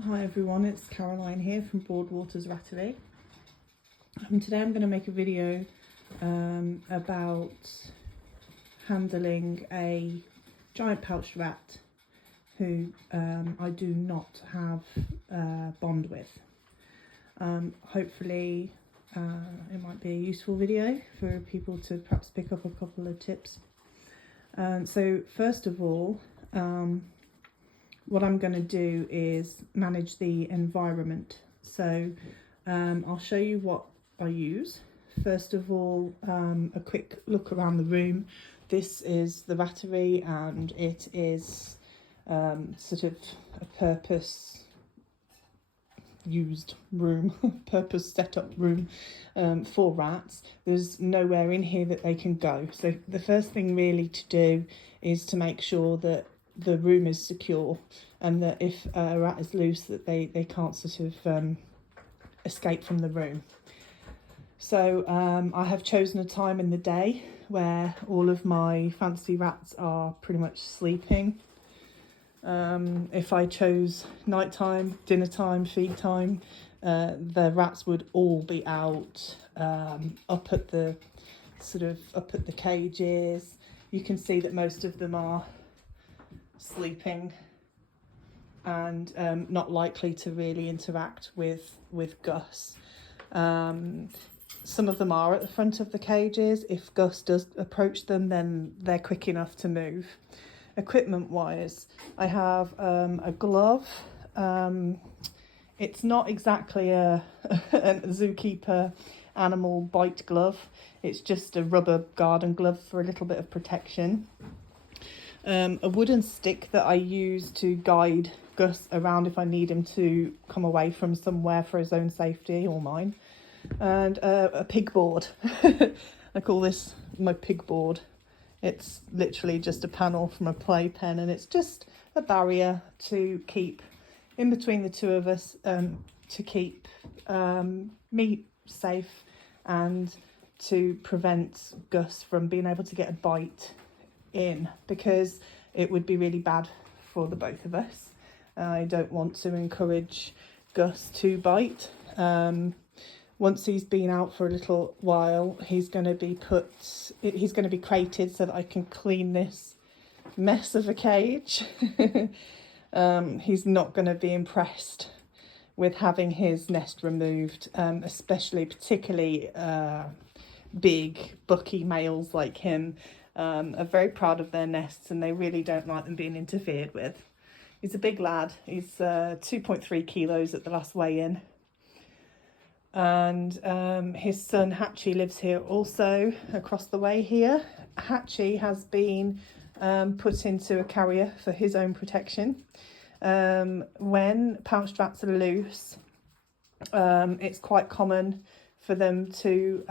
Hi everyone, it's Caroline here from Broadwater's Rattery. Today I'm going to make a video about handling a giant pouched rat who I do not have a bond with. Hopefully it might be a useful video for people to perhaps pick up a couple of tips. So first of all, what I'm going to do is manage the environment. So I'll show you what I use. First of all, a quick look around the room. This is the Rattery, and it is sort of a purpose used room, purpose set up room for rats. There's nowhere in here that they can go. So the first thing really to do is to make sure that the room is secure, and that if a rat is loose that they can't sort of escape from the room. So I have chosen a time in the day where all of my fancy rats are pretty much sleeping. If I chose nighttime, dinner time, feed time, the rats would all be out, up at the cages. You can see that most of them are sleeping and not likely to really interact with Gus. Some of them are at the front of the cages. If Gus does approach them, then they're quick enough to move. Equipment wise, I have a glove. It's not exactly a zookeeper animal bite glove. It's just a rubber garden glove for a little bit of protection. A wooden stick that I use to guide Gus around if I need him to come away from somewhere for his own safety or mine. And a pig board. I call this my pig board. It's literally just a panel from a playpen, and it's just a barrier to keep in between the two of us, to keep me safe and to prevent Gus from being able to get a bite in, because it would be really bad for the both of us. I don't want to encourage Gus to bite. Once he's been out for a little while, he's going to be crated so that I can clean this mess of a cage. He's not going to be impressed with having his nest removed, particularly big bucky males like him are very proud of their nests, and they really don't like them being interfered with. He's a big lad. He's 2.3 kilos at the last weigh-in. And his son Hatchie lives here also, across the way here. Hatchie has been put into a carrier for his own protection. When pouched rats are loose, it's quite common for them to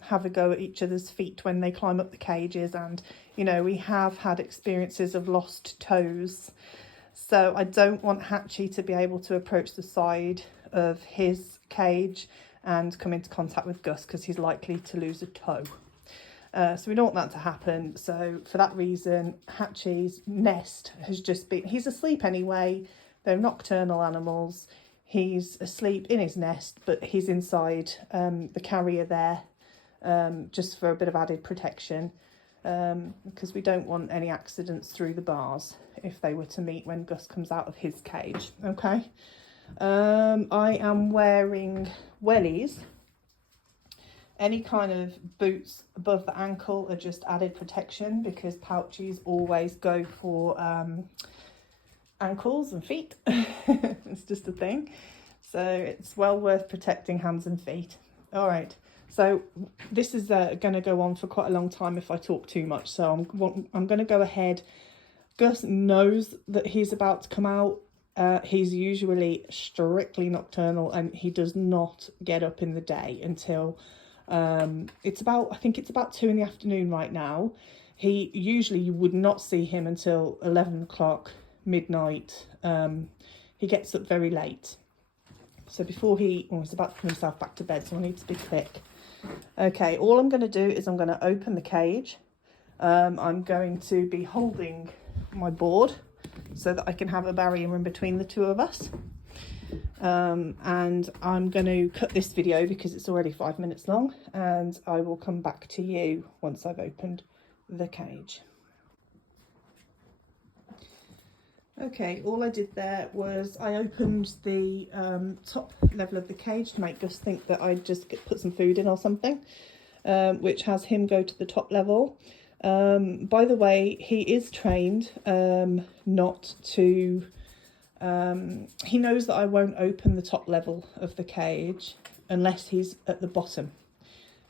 have a go at each other's feet when they climb up the cages, and we have had experiences of lost toes. So I don't want Hatchie to be able to approach the side of his cage and come into contact with Gus, because he's likely to lose a toe. So we don't want that to happen. So for that reason, Hatchie's nest has just been, he's asleep anyway. They're nocturnal animals. He's asleep in his nest, but he's inside the carrier there, just for a bit of added protection, because we don't want any accidents through the bars if they were to meet when Gus comes out of his cage. Okay. I am wearing wellies. Any kind of boots above the ankle are just added protection, because pouchies always go for ankles and feet. It's just a thing. So it's well worth protecting hands and feet. All right. So this is going to go on for quite a long time if I talk too much. So I'm going to go ahead. Gus knows that he's about to come out. He's usually strictly nocturnal, and he does not get up in the day until I think it's about 2 in the afternoon right now. You would not see him until 11 o'clock, midnight. He gets up very late. So before he's about to put himself back to bed, so I need to be quick. Okay, all I'm going to do is I'm going to open the cage. I'm going to be holding my board so that I can have a barrier in between the two of us. and I'm going to cut this video because it's already 5 minutes long, and I will come back to you once I've opened the cage. Okay, all I did there was I opened the top level of the cage to make Gus think that I'd just put some food in or something, which has him go to the top level. By the way, he is trained not to... he knows that I won't open the top level of the cage unless he's at the bottom.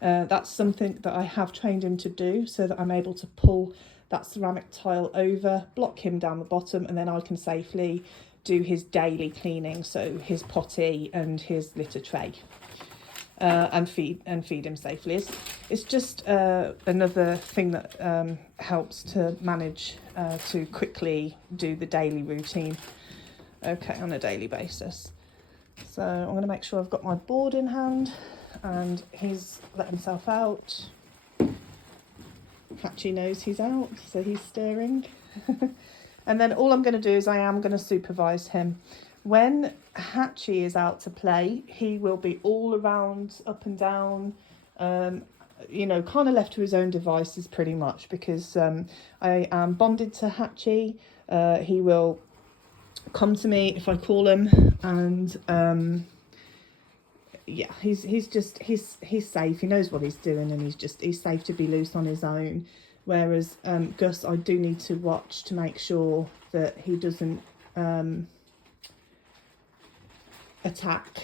That's something that I have trained him to do so that I'm able to pull that ceramic tile over, block him down the bottom, and then I can safely do his daily cleaning, so his potty and his litter tray, and feed him safely. It's just another thing that helps to manage to quickly do the daily routine, okay, on a daily basis. So I'm going to make sure I've got my board in hand, and he's let himself out. Hatchie knows he's out, so he's stirring. And then all I'm going to do is I am going to supervise him. When Hatchie is out to play, he will be all around, up and down, you know, kind of left to his own devices pretty much, because I am bonded to Hatchie. He will come to me if I call him, and yeah, he's safe. He knows what he's doing, and he's safe to be loose on his own. Whereas Gus, I do need to watch to make sure that he doesn't attack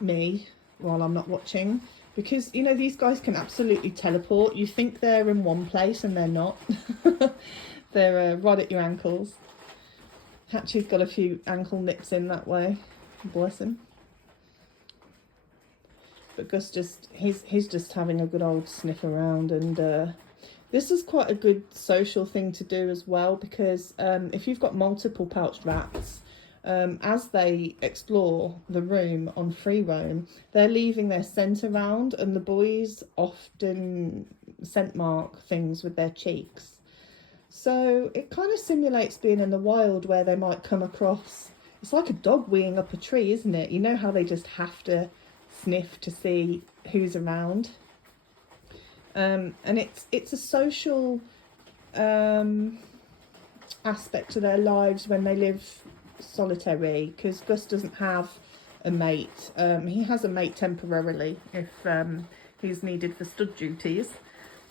me while I'm not watching, because you know these guys can absolutely teleport. You think they're in one place and they're not. They're right at your ankles. Hatchie's got a few ankle nips in that way, bless him. But Gus he's just having a good old sniff around, and this is quite a good social thing to do as well, because if you've got multiple pouched rats, as they explore the room on free roam, they're leaving their scent around, and the boys often scent mark things with their cheeks. So it kind of simulates being in the wild, where they might come across, it's like a dog weeing up a tree, isn't it? You know how they just have to sniff to see who's around, and it's a social aspect to their lives when they live solitary, because Gus doesn't have a mate. He has a mate temporarily if he's needed for stud duties,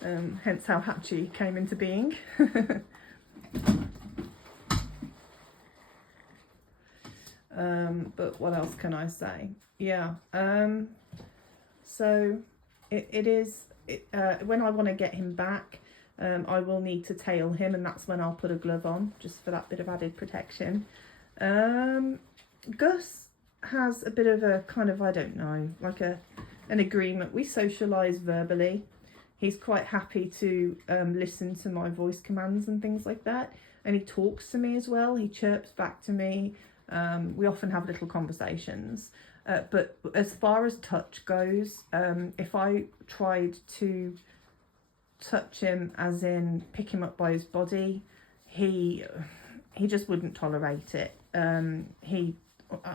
hence how Hatchie came into being. But what else can I say? Yeah, so it is when I want to get him back, I will need to tail him, and that's when I'll put a glove on, just for that bit of added protection. Gus has a bit of a kind of, I don't know, like an agreement. We socialise verbally. He's quite happy to listen to my voice commands and things like that, and he talks to me as well. He chirps back to me. We often have little conversations, but as far as touch goes, if I tried to touch him, as in pick him up by his body, he just wouldn't tolerate it. He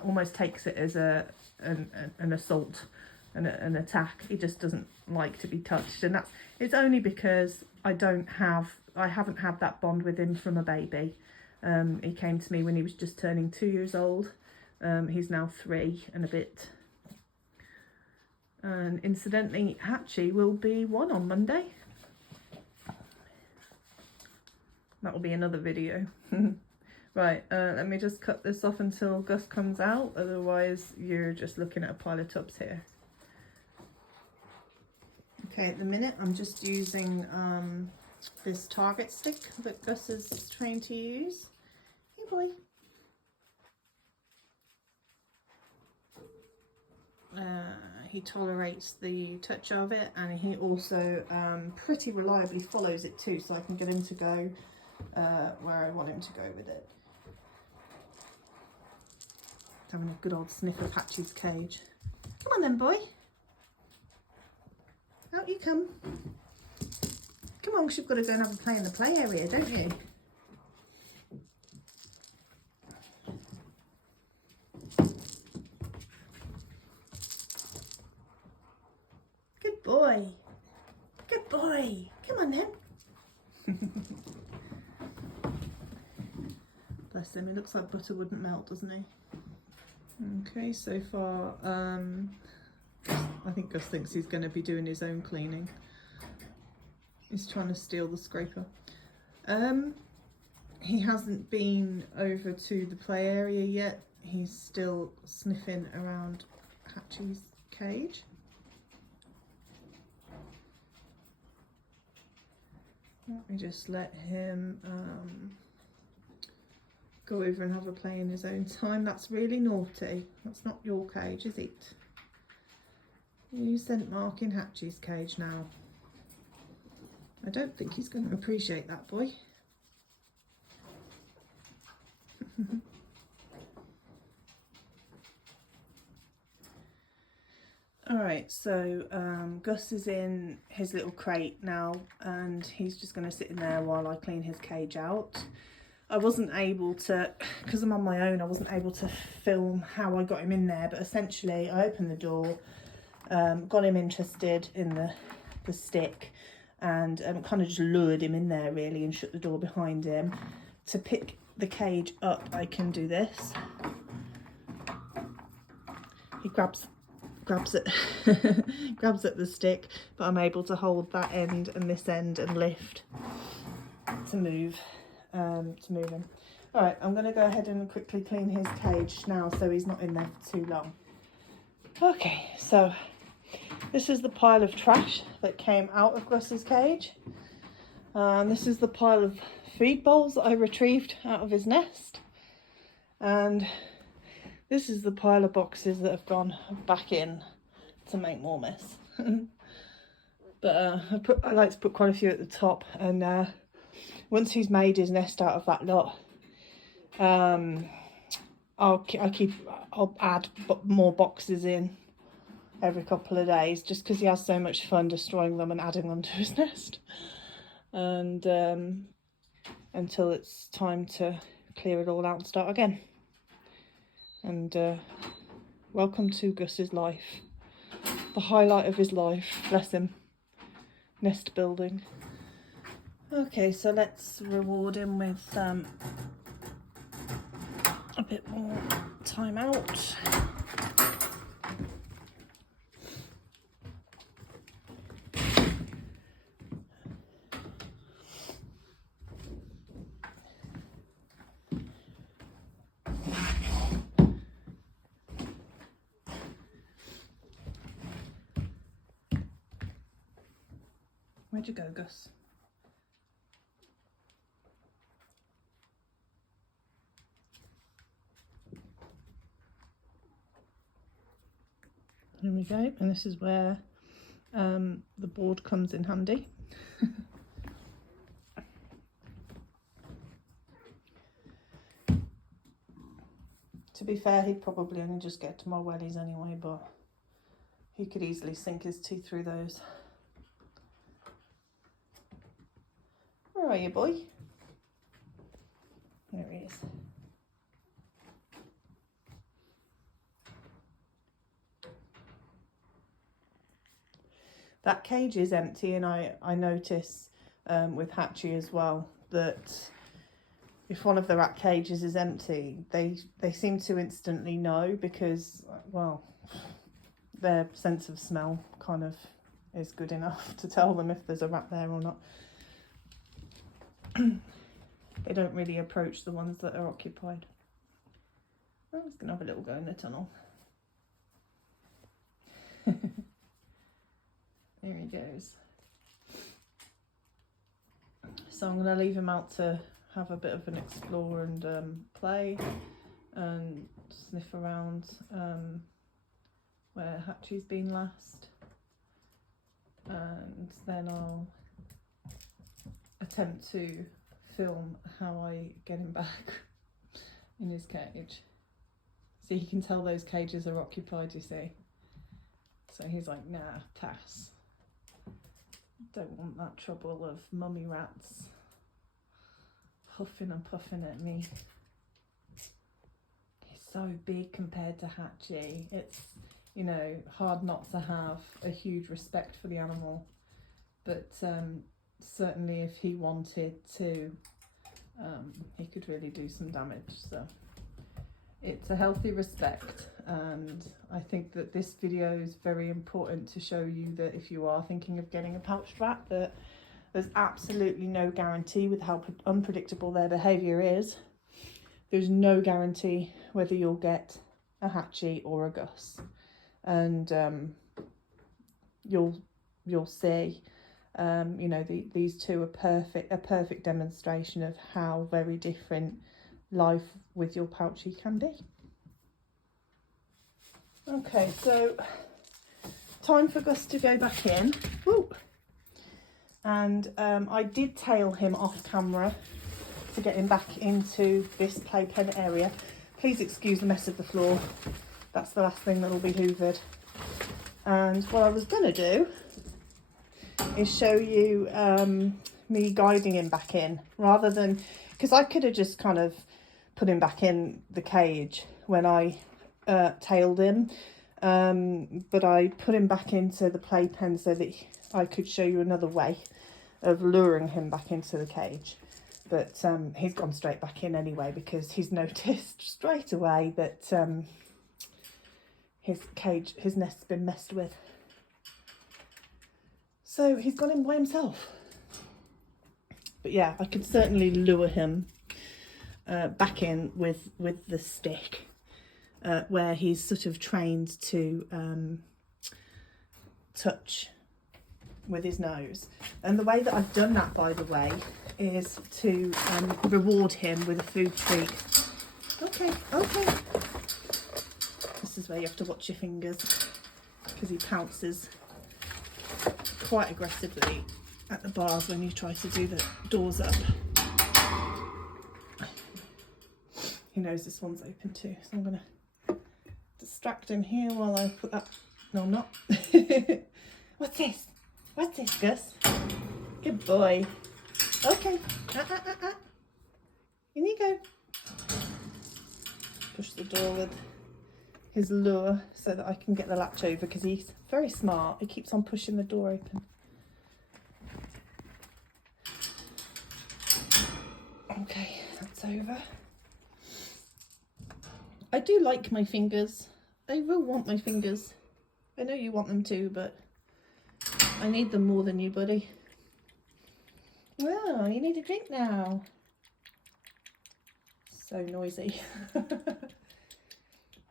almost takes it as an assault, an attack. He just doesn't like to be touched, and it's only because I haven't had that bond with him from a baby. He came to me when he was just turning 2 years old. He's now 3 and a bit. And incidentally, Hatchie will be 1 on Monday. That will be another video. Right, let me just cut this off until Gus comes out. Otherwise, you're just looking at a pile of tubs here. Okay, at the minute, I'm just using this target stick that Gus is trained to use. Hey, boy. He tolerates the touch of it, and he also pretty reliably follows it too, so I can get him to go where I want him to go with it. Having a good old sniff of Hatchie's cage. Come on then, boy. Out you come. Come on, because you've got to go and have a play in the play area, don't you? bless him. He looks like butter wouldn't melt, doesn't he? Okay, so far, I think Gus thinks he's going to be doing his own cleaning. He's trying to steal the scraper. He hasn't been over to the play area yet. He's still sniffing around Hatchie's cage. Let me just let him go over and have a play in his own time. That's really naughty. That's not your cage, is it? You sent Mark in Hatchie's cage now. I don't think he's going to appreciate that, boy. Alright, so Gus is in his little crate now, and he's just going to sit in there while I clean his cage out. I wasn't able to, because I'm on my own, I wasn't able to film how I got him in there, but essentially I opened the door, got him interested in the stick, and kind of just lured him in there really and shut the door behind him. To pick the cage up, I can do this. He grabs it, grabs at the stick, but I'm able to hold that end and this end and lift to move him. All right, I'm going to go ahead and quickly clean his cage now so he's not in there for too long. Okay, so this is the pile of trash that came out of Gus's cage. This is the pile of feed bowls that I retrieved out of his nest. And this is the pile of boxes that have gone back in to make more mess. But I like to put quite a few at the top, and once he's made his nest out of that lot, I'll add more boxes in every couple of days, just because he has so much fun destroying them and adding them to his nest. And until it's time to clear it all out and start again. And welcome to Gus's life. The highlight of his life, bless him. Nest building. Okay, so let's reward him with a bit more time out. Where'd you go, Gus? Here we go, and this is where the board comes in handy. To be fair, he'd probably only just get to my wellies anyway, but he could easily sink his teeth through those. Where are you, boy? There he is. That cage is empty, and I notice with Hatchie as well that if one of the rat cages is empty, they seem to instantly know, because, well, their sense of smell kind of is good enough to tell them if there's a rat there or not. They don't really approach the ones that are occupied. Oh, I was going to have a little go in the tunnel. There he goes. So I'm going to leave him out to have a bit of an explore and play and sniff around where Hatchie's been last, and then I'll attempt to film how I get him back in his cage. So he can tell those cages are occupied, you see. So he's like, nah, pass. Don't want that trouble of mummy rats huffing and puffing at me. He's so big compared to Hatchie. It's, you know, hard not to have a huge respect for the animal. But certainly if he wanted to he could really do some damage. So it's a healthy respect, and I think that this video is very important to show you that if you are thinking of getting a pouched rat, that there's absolutely no guarantee with how unpredictable their behaviour is. There's no guarantee whether you'll get a Hatchie or a Gus, and you'll see. You know, these two are a perfect demonstration of how very different life with your pouchie can be. Okay, so time for Gus to go back in. Woo. And I did tail him off camera to get him back into this playpen area. Please excuse the mess of the floor. That's the last thing that will be hoovered. And what I was going to do is show you me guiding him back in, rather than, because I could have just kind of put him back in the cage when I tailed him, but I put him back into the playpen so that I could show you another way of luring him back into the cage. But he's gone straight back in anyway, because he's noticed straight away that his nest's been messed with. So he's gone in by himself. But yeah, I could certainly lure him back in with the stick, where he's sort of trained to touch with his nose. And the way that I've done that, by the way, is to reward him with a food treat. Okay, okay. This is where you have to watch your fingers, because he pounces quite aggressively at the bars when you try to do the doors up. He knows this one's open too, so I'm going to distract him here while I put that... No, I'm not. What's this? What's this, Gus? Good boy. Okay. In you go. Push the door with his lure so that I can get the latch over, because he's very smart. He keeps on pushing the door open. Okay, that's over. I do like my fingers. I will want my fingers. I know you want them too, but I need them more than you, buddy. Well, you need a drink now. So noisy.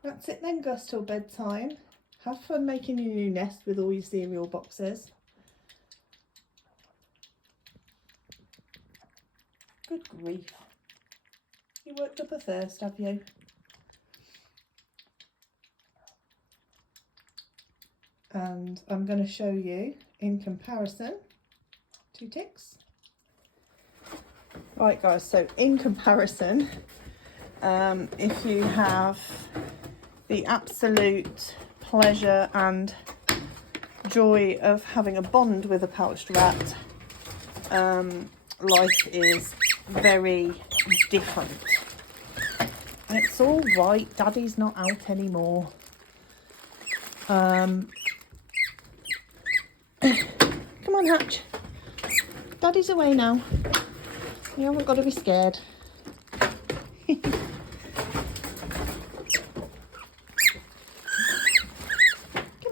That's it then, Gus, till bedtime. Have fun making your new nest with all your cereal boxes. Good grief. You worked up a thirst, have you? And I'm going to show you in comparison. 2 ticks. Right guys, so in comparison, if you have the absolute pleasure and joy of having a bond with a pouched rat, life is very different. It's all right, Daddy's not out anymore. Come on, Hatch. Daddy's away now. You haven't got to be scared. Come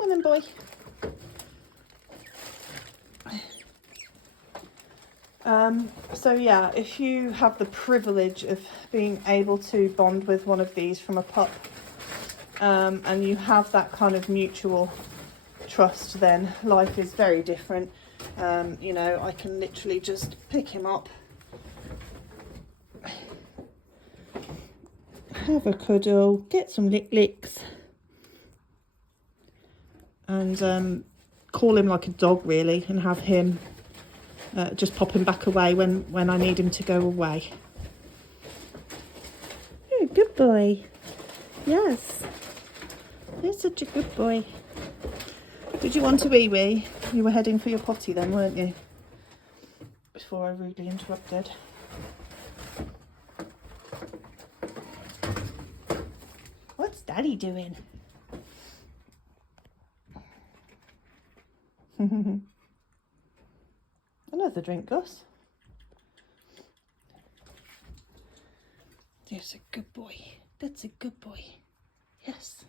on then, boy. So yeah, if you have the privilege of being able to bond with one of these from a pup, and you have that kind of mutual trust, then life is very different. You know, I can literally just pick him up, have a cuddle, get some licks, and call him like a dog really, and have him just pop him back away when I need him to go away. You're a good boy. Yes, you're such a good boy. Did you want a wee-wee? You were heading for your potty then, weren't you? Before I rudely interrupted. What's Daddy doing? Another drink, Gus. There's a good boy. That's a good boy. Yes.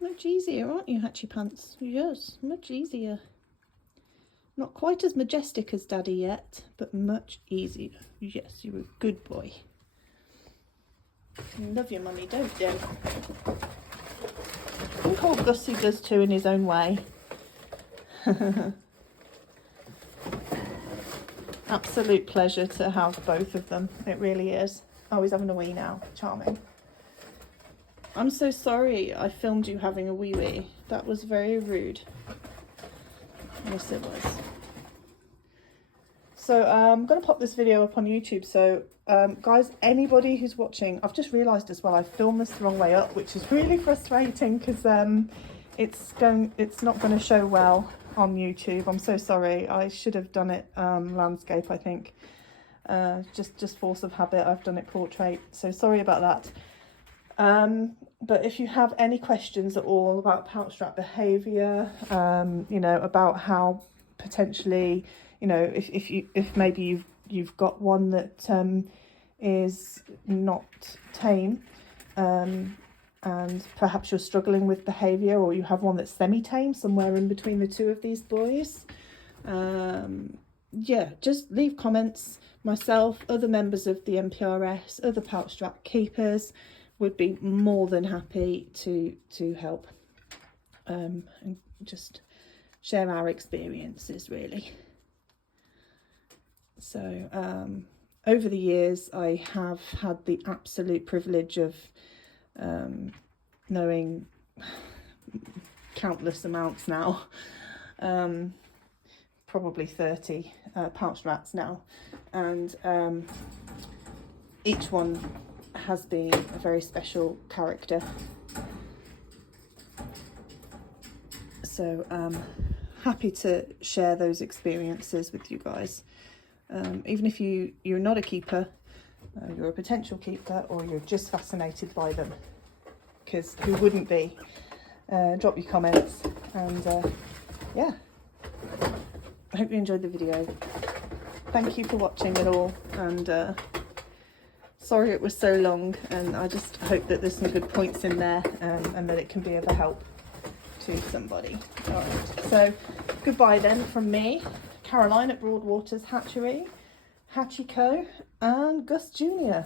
Much easier, aren't you, Hatchy Pants? Yes, much easier. Not quite as majestic as Daddy yet, but much easier. Yes, you're a good boy. You love your mummy, don't you? I think old Gussie does too in his own way. Absolute pleasure to have both of them. It really is. Oh, he's having a wee now. Charming. I'm so sorry I filmed you having a wee. That was very rude. Yes, it was. So I'm going to pop this video up on YouTube. So guys, anybody who's watching, I've just realised as well I filmed this the wrong way up, which is really frustrating because it's not going to show well on YouTube. I'm so sorry. I should have done it landscape, I think. Just force of habit, I've done it portrait. So sorry about that. But if you have any questions at all about pouch strap behaviour, you know, about how potentially, you know, if maybe you've got one that is not tame, and perhaps you're struggling with behaviour, or you have one that's semi-tame, somewhere in between the two of these boys, yeah, just leave comments. Myself, other members of the MPRS, other pouch strap keepers would be more than happy to help and just share our experiences, really. So over the years I have had the absolute privilege of knowing countless amounts now, probably 30 pouch rats now, and each one has been a very special character. So happy to share those experiences with you guys. Even if you're not a keeper, you're a potential keeper, or you're just fascinated by them, because who wouldn't be? Drop your comments, and yeah, I hope you enjoyed the video. Thank you for watching it all, and sorry it was so long, and I just hope that there's some good points in there, and that it can be of a help to somebody. All right, so goodbye then from me, Caroline at Broadwaters Hatchery, Hatchie Co, and Gus Jr.